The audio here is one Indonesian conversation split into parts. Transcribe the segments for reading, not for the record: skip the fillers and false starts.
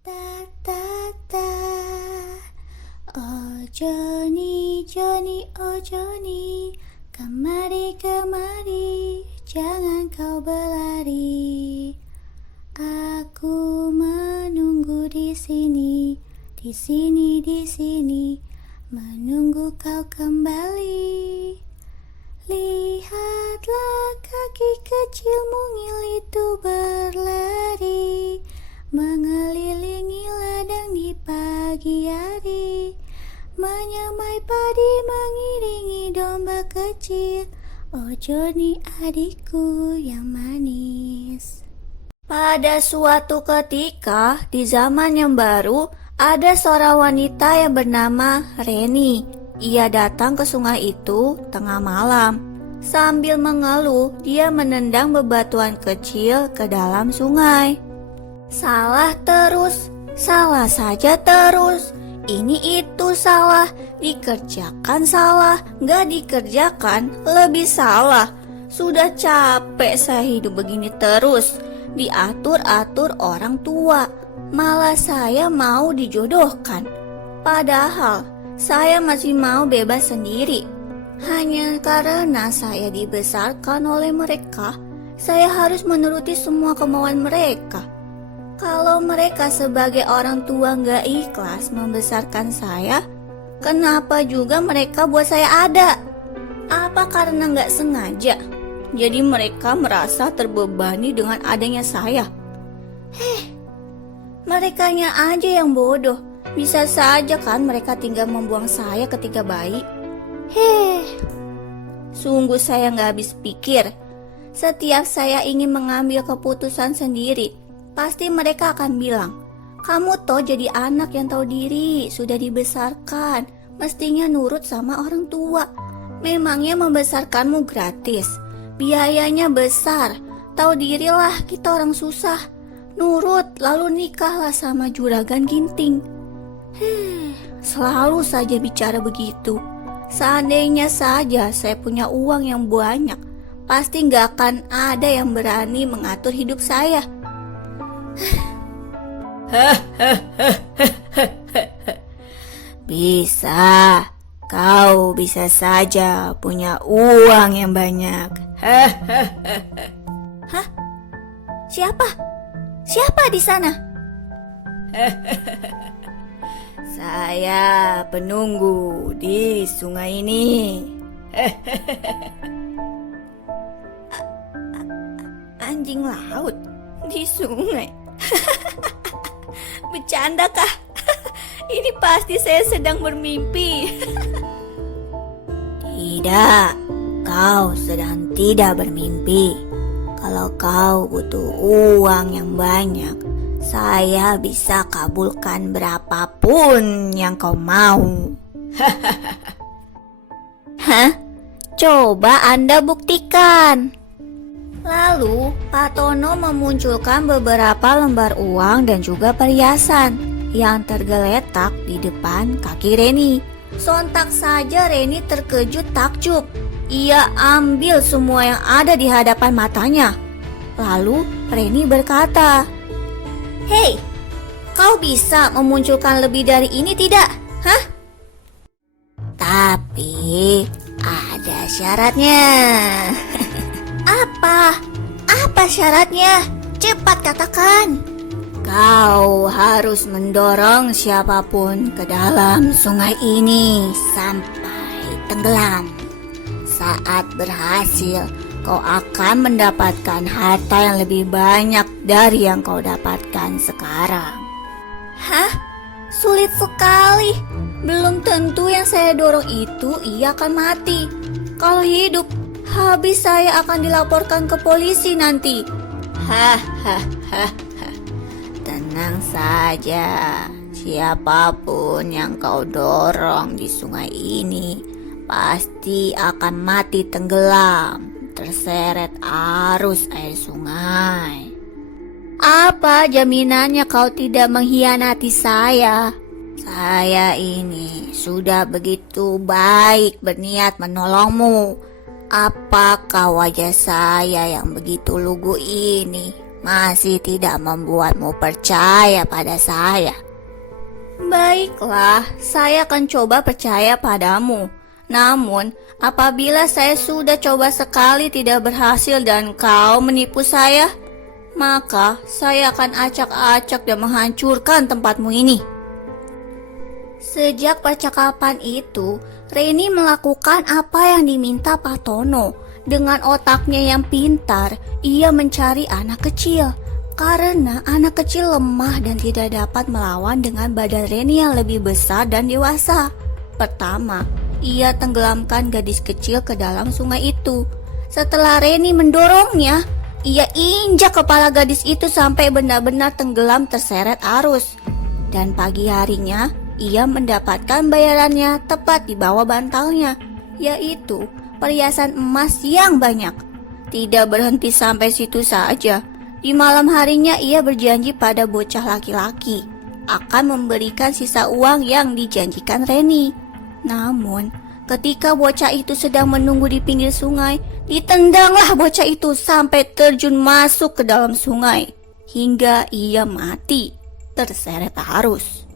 Ta ta ta. Oh Johnny, Johnny, oh Johnny, kemari, kemari, jangan kau berlari. Aku menunggu di sini, di sini, di sini, menunggu kau kembali. Lihatlah kaki kecil mungil itu berlari, mengelilingi ladang di pagi hari, menyamai padi mengiringi domba kecil. Oh Johnny adikku yang manis. Pada suatu ketika di zaman yang baru ada seorang wanita yang bernama Reni. Ia datang ke sungai itu tengah malam. Sambil mengeluh, dia menendang bebatuan kecil ke dalam sungai. Salah terus, salah saja terus. Ini itu salah, dikerjakan salah, gak dikerjakan lebih salah. Sudah capek saya hidup begini terus, diatur-atur orang tua. Malah saya mau dijodohkan. Padahal saya masih mau bebas sendiri. Hanya karena saya dibesarkan oleh mereka, saya harus menuruti semua kemauan mereka. Kalau mereka sebagai orang tua gak ikhlas membesarkan saya, kenapa juga mereka buat saya ada? Apa karena gak sengaja? Jadi mereka merasa terbebani dengan adanya saya. Merekanya aja yang bodoh. Bisa saja kan mereka tinggal membuang saya ketika bayi. Sungguh saya gak habis pikir. Setiap saya ingin mengambil keputusan sendiri, pasti mereka akan bilang, kamu toh jadi anak yang tahu diri, sudah dibesarkan, mestinya nurut sama orang tua. Memangnya membesarkanmu gratis, biayanya besar, tahu dirilah kita orang susah. Nurut lalu nikahlah sama juragan ginting. Selalu saja bicara begitu. Seandainya saja saya punya uang yang banyak, pasti gak akan ada yang berani mengatur hidup saya. Bisa, kau bisa saja punya uang yang banyak. Hah? Siapa? Siapa di sana? Saya penunggu di sungai ini. Anjing laut di sungai. Bercandakah? Ini pasti saya sedang bermimpi. Tidak, kau sedang tidak bermimpi. Kalau kau butuh uang yang banyak, saya bisa kabulkan berapapun yang kau mau. Hah? Coba Anda buktikan. Lalu, Pak Tono memunculkan beberapa lembar uang dan juga perhiasan yang tergeletak di depan kaki Reni. Sontak saja Reni terkejut takjub. Ia ambil semua yang ada di hadapan matanya. Lalu Reni berkata, "Hei, kau bisa memunculkan lebih dari ini tidak? Hah? Tapi ada syaratnya." Apa? Apa syaratnya? Cepat katakan. Kau harus mendorong siapapun ke dalam sungai ini sampai tenggelam. Saat berhasil, kau akan mendapatkan harta yang lebih banyak dari yang kau dapatkan sekarang. Hah? Sulit sekali. Belum tentu yang saya dorong itu ia akan mati. Kalau hidup, habis saya akan dilaporkan ke polisi nanti. Hahaha. Tenang saja. Siapapun yang kau dorong di sungai ini pasti akan mati tenggelam, terseret arus air sungai. Apa jaminannya kau tidak mengkhianati saya? Saya ini sudah begitu baik berniat menolongmu. Apakah wajah saya yang begitu lugu ini masih tidak membuatmu percaya pada saya. Baiklah, saya akan coba percaya padamu. Namun, apabila saya sudah coba sekali tidak berhasil dan kau menipu saya, maka saya akan acak-acak dan menghancurkan tempatmu ini. Sejak percakapan itu, Reni melakukan apa yang diminta Pak Tono. Dengan otaknya yang pintar, ia mencari anak kecil. Karena anak kecil lemah dan tidak dapat melawan dengan badan Reni yang lebih besar dan dewasa. Pertama, ia tenggelamkan gadis kecil ke dalam sungai itu. Setelah Reni mendorongnya, ia injak kepala gadis itu sampai benar-benar tenggelam terseret arus. Dan pagi harinya, ia mendapatkan bayarannya tepat di bawah bantalnya, yaitu perhiasan emas yang banyak. Tidak berhenti sampai situ saja. Di malam harinya ia berjanji pada bocah laki-laki akan memberikan sisa uang yang dijanjikan Reni. Namun, ketika bocah itu sedang menunggu di pinggir sungai, ditendanglah bocah itu sampai terjun masuk ke dalam sungai hingga ia mati terseret arus.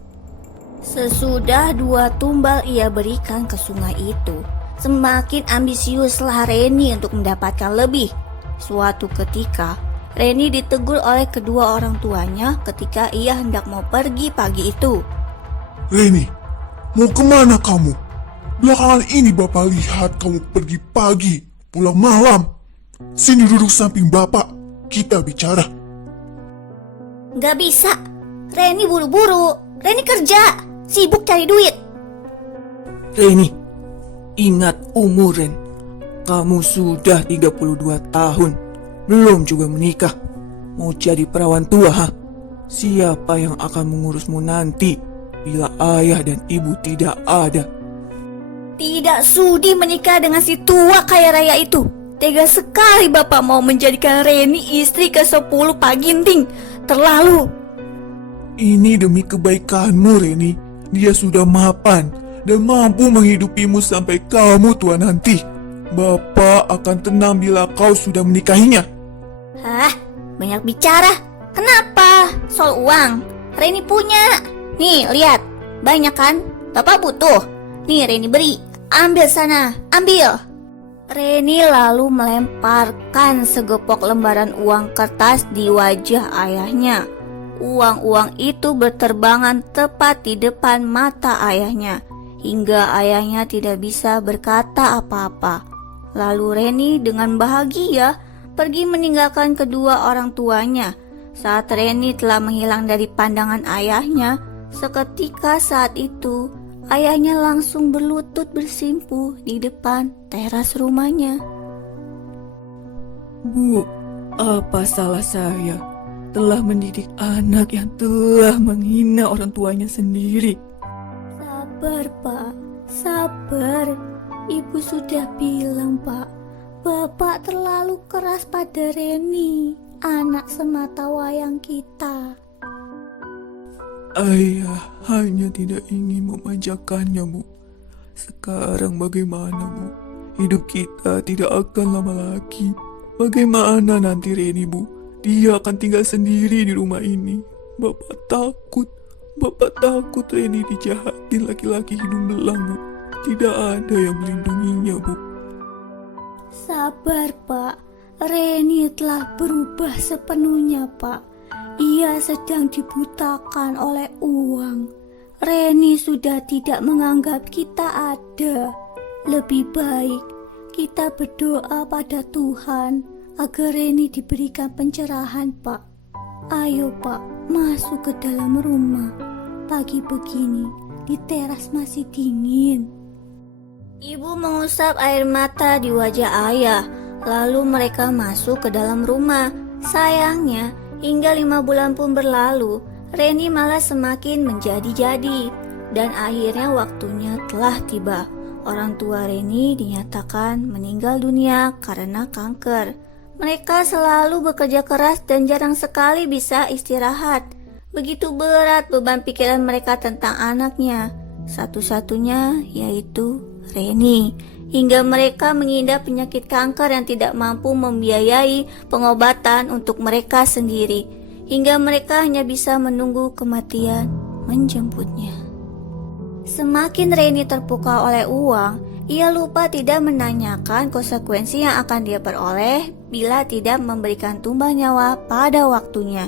Sesudah 2 tumbal ia berikan ke sungai itu, semakin ambisiuslah Reni untuk mendapatkan lebih. Suatu ketika, Reni ditegur oleh kedua orang tuanya ketika ia hendak mau pergi pagi itu. Reni, mau kemana kamu? Belakangan ini Bapak lihat kamu pergi pagi, pulang malam. Sini duduk samping Bapak, kita bicara. Gak bisa, Reni buru-buru, Reni kerja, sibuk cari duit. Reni, ingat umur Ren. Kamu sudah 32 tahun, belum juga menikah. Mau jadi perawan tua, ha? Siapa yang akan mengurusmu nanti bila ayah dan ibu tidak ada? Tidak sudi menikah dengan si tua kaya raya itu. Tega sekali Bapak mau menjadikan Reni istri ke-10 Pak Ginting. Terlalu. Ini demi kebaikanmu Reni. Dia sudah mapan dan mampu menghidupimu sampai kamu tua nanti. Bapak akan tenang bila kau sudah menikahinya. Hah? Banyak bicara. Kenapa? Soal uang. Reni punya. Nih, lihat. Banyak kan? Bapak butuh. Nih, Reni beri. Ambil sana. Ambil. Reni lalu melemparkan segepok lembaran uang kertas di wajah ayahnya. Uang-uang itu berterbangan tepat di depan mata ayahnya, hingga ayahnya tidak bisa berkata apa-apa. Lalu Reni dengan bahagia pergi meninggalkan kedua orang tuanya. Saat Reni telah menghilang dari pandangan ayahnya, seketika saat itu ayahnya langsung berlutut bersimpuh di depan teras rumahnya. Bu, apa salah saya telah mendidik anak yang telah menghina orang tuanya sendiri? Sabar Pak, sabar. Ibu sudah bilang Pak, Bapak terlalu keras pada Reni, anak semata wayang kita. Ayah hanya tidak ingin memanjakannya, Bu. Sekarang bagaimana, Bu? Hidup kita tidak akan lama lagi. Bagaimana nanti Reni, Bu? Dia akan tinggal sendiri di rumah ini. Bapak takut Reni dijahatin laki-laki hidung belang, Bu. Tidak ada yang melindunginya, Bu. Sabar Pak, Reni telah berubah sepenuhnya Pak. Ia sedang dibutakan oleh uang. Reni sudah tidak menganggap kita ada. Lebih baik kita berdoa pada Tuhan agar Reni diberikan pencerahan Pak. Ayo Pak, masuk ke dalam rumah. Pagi begini, di teras masih dingin. Ibu mengusap air mata di wajah ayah. Lalu mereka masuk ke dalam rumah. Sayangnya, hingga 5 bulan pun berlalu, Reni malah semakin menjadi-jadi. Dan akhirnya waktunya telah tiba. Orang tua Reni dinyatakan meninggal dunia karena kanker. Mereka selalu bekerja keras dan jarang sekali bisa istirahat. Begitu berat beban pikiran mereka tentang anaknya. Satu-satunya yaitu Reni hingga mereka mengidap penyakit kanker yang tidak mampu membiayai pengobatan untuk mereka sendiri, hingga mereka hanya bisa menunggu kematian menjemputnya. Semakin Reni terpukau oleh uang, ia lupa tidak menanyakan konsekuensi yang akan dia peroleh bila tidak memberikan tumbal nyawa pada waktunya.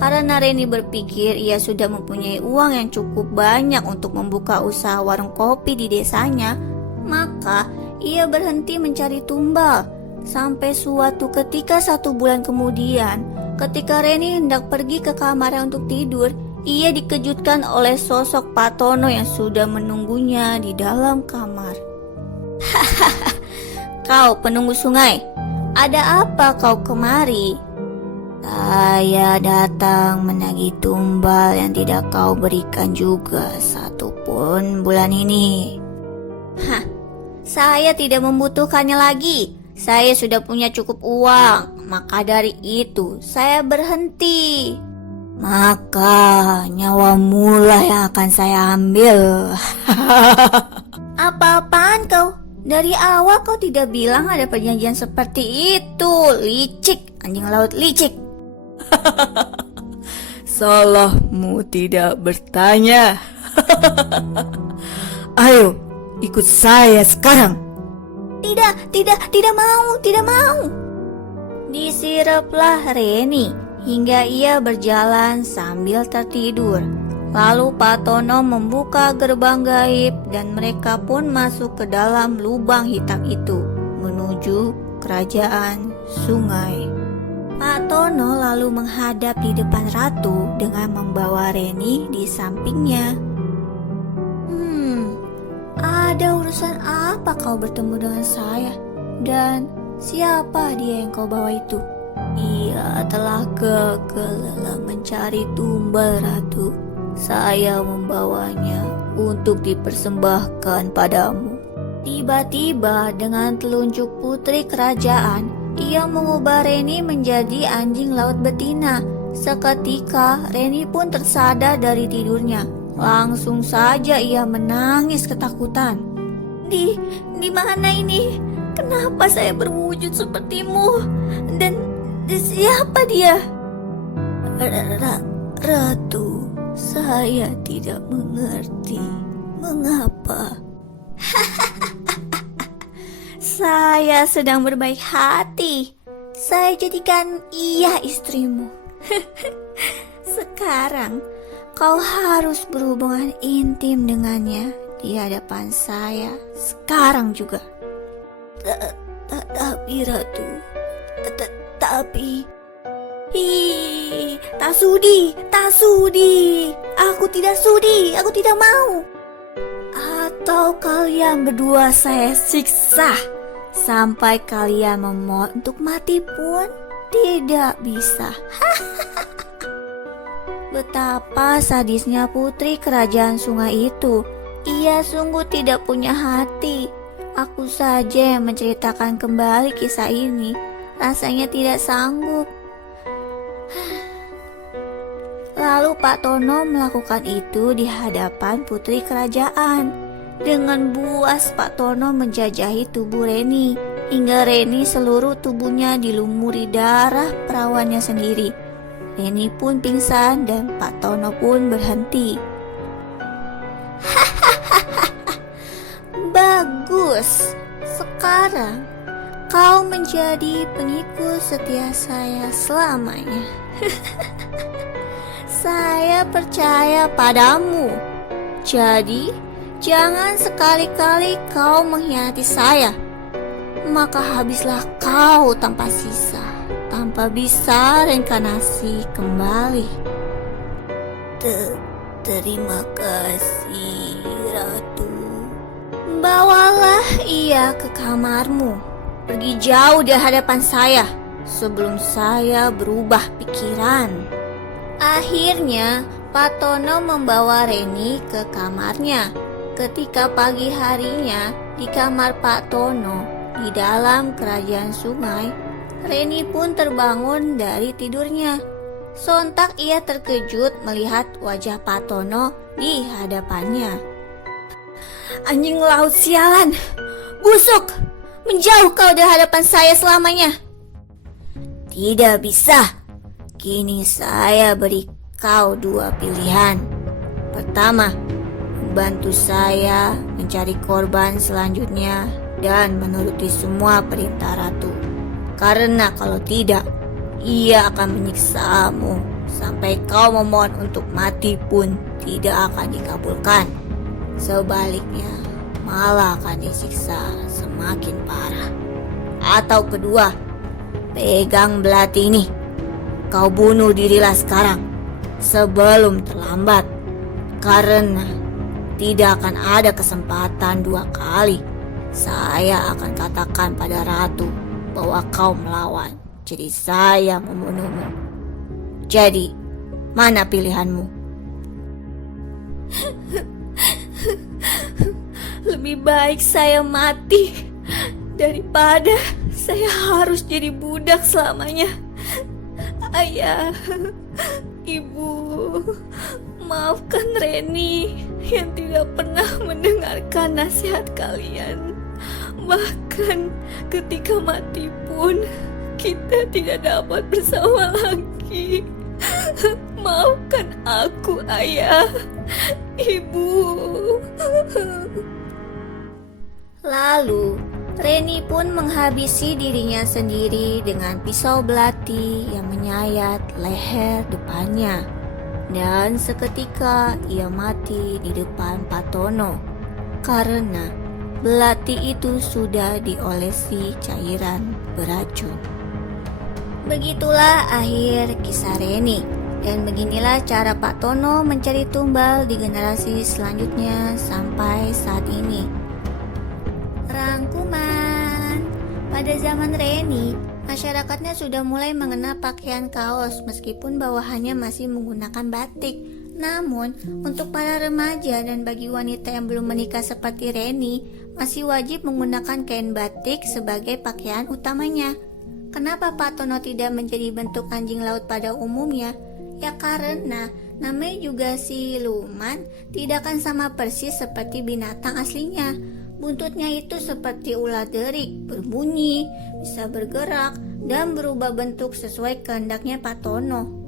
Karena Reni berpikir ia sudah mempunyai uang yang cukup banyak untuk membuka usaha warung kopi di desanya, maka ia berhenti mencari tumbal. Sampai suatu ketika 1 bulan kemudian, ketika Reni hendak pergi ke kamarnya untuk tidur, ia dikejutkan oleh sosok Pak Tono yang sudah menunggunya di dalam kamar. Hahaha, kau penunggu sungai, ada apa kau kemari? Saya datang menagih tumbal yang tidak kau berikan juga 1 pun bulan ini. Hah, saya tidak membutuhkannya lagi. Saya sudah punya cukup uang, maka dari itu saya berhenti. Maka nyawamu lah yang akan saya ambil. Apa-apaan kau? Dari awal kau tidak bilang ada perjanjian seperti itu. Licik, anjing laut licik. Salahmu tidak bertanya. Ayo, ikut saya sekarang. Tidak mau. Disiraplah Reni hingga ia berjalan sambil tertidur. Lalu Pak Tono membuka gerbang gaib dan mereka pun masuk ke dalam lubang hitam itu menuju kerajaan sungai. Pak Tono lalu menghadap di depan ratu dengan membawa Reni di sampingnya. Ada urusan apa kau bertemu dengan saya? Dan siapa dia yang kau bawa itu? Ia telah gagal dalam mencari tumbal, Ratu. Saya membawanya untuk dipersembahkan padamu. Tiba-tiba dengan telunjuk putri kerajaan, ia mengubah Reni menjadi anjing laut betina. Seketika Reni pun tersadar dari tidurnya. Langsung saja ia menangis ketakutan. Di mana ini? Kenapa saya berwujud sepertimu? Dan siapa dia? Ratu, saya tidak mengerti mengapa. Saya sedang berbaik hati. Saya jadikan ia istrimu. Sekarang kau harus berhubungan intim dengannya di hadapan saya sekarang juga. Tapi Ratu, tapi tak sudi. Aku tidak sudi, aku tidak mau. Atau kalian berdua saya siksa sampai kalian memohon untuk mati pun tidak bisa. Betapa sadisnya putri kerajaan sungai itu. Ia sungguh tidak punya hati. Aku saja yang menceritakan kembali kisah ini, rasanya tidak sanggup. Lalu Pak Tono melakukan itu di hadapan putri kerajaan. Dengan buas Pak Tono menjajahi tubuh Reni, hingga Reni seluruh tubuhnya dilumuri darah perawannya sendiri. Reni pun pingsan dan Pak Tono pun berhenti. Bagus, sekarang kau menjadi pengikut setia saya selamanya. Saya percaya padamu. Jadi, jangan sekali-kali kau mengkhianati saya. Maka habislah kau tanpa sisa, tanpa bisa reinkarnasi kembali. Terima kasih, Ratu. Bawalah ia ke kamarmu. Pergi jauh dari hadapan saya sebelum saya berubah pikiran. Akhirnya, Pak Tono membawa Reni ke kamarnya. Ketika pagi harinya, di kamar Pak Tono, di dalam kerajaan sungai, Reni pun terbangun dari tidurnya. Sontak ia terkejut melihat wajah Pak Tono di hadapannya. Anjing laut sialan, Busuk! Menjauh kau dari hadapan saya selamanya. Tidak bisa. Kini saya beri kau dua pilihan. Pertama, bantu saya mencari korban selanjutnya dan menuruti semua perintah ratu. Karena kalau tidak, ia akan menyiksamu sampai kau memohon untuk mati pun tidak akan dikabulkan. Sebaliknya, malah akan disiksa semakin parah. Atau kedua, pegang belati ini. Kau bunuh dirilah sekarang sebelum terlambat. Karena tidak akan ada kesempatan dua kali. Saya akan katakan pada ratu bahwa kau melawan. Jadi saya membunuhmu. Jadi, mana pilihanmu? Lebih baik saya mati daripada saya harus jadi budak selamanya. Ayah, ibu, maafkan Reni yang tidak pernah mendengarkan nasihat kalian. Bahkan ketika mati pun kita tidak dapat bersama lagi. Maafkan aku, ayah, ibu. Lalu Reni pun menghabisi dirinya sendiri dengan pisau belati yang menyayat leher depannya. Dan seketika ia mati di depan Patono karena belati itu sudah diolesi cairan beracun. Begitulah akhir kisah Reni. Dan beginilah cara Pak Tono mencari tumbal di generasi selanjutnya sampai saat ini. Rangkuman. Pada zaman Reni, masyarakatnya sudah mulai mengenal pakaian kaos meskipun bawahannya masih menggunakan batik. Namun, untuk para remaja dan bagi wanita yang belum menikah seperti Reni, masih wajib menggunakan kain batik sebagai pakaian utamanya. Kenapa Pak Tono tidak menjadi bentuk anjing laut pada umumnya? Ya karena namanya juga siluman, tidak akan sama persis seperti binatang aslinya. Buntutnya itu seperti ular derik, berbunyi, bisa bergerak, dan berubah bentuk sesuai kehendaknya Pak Tono.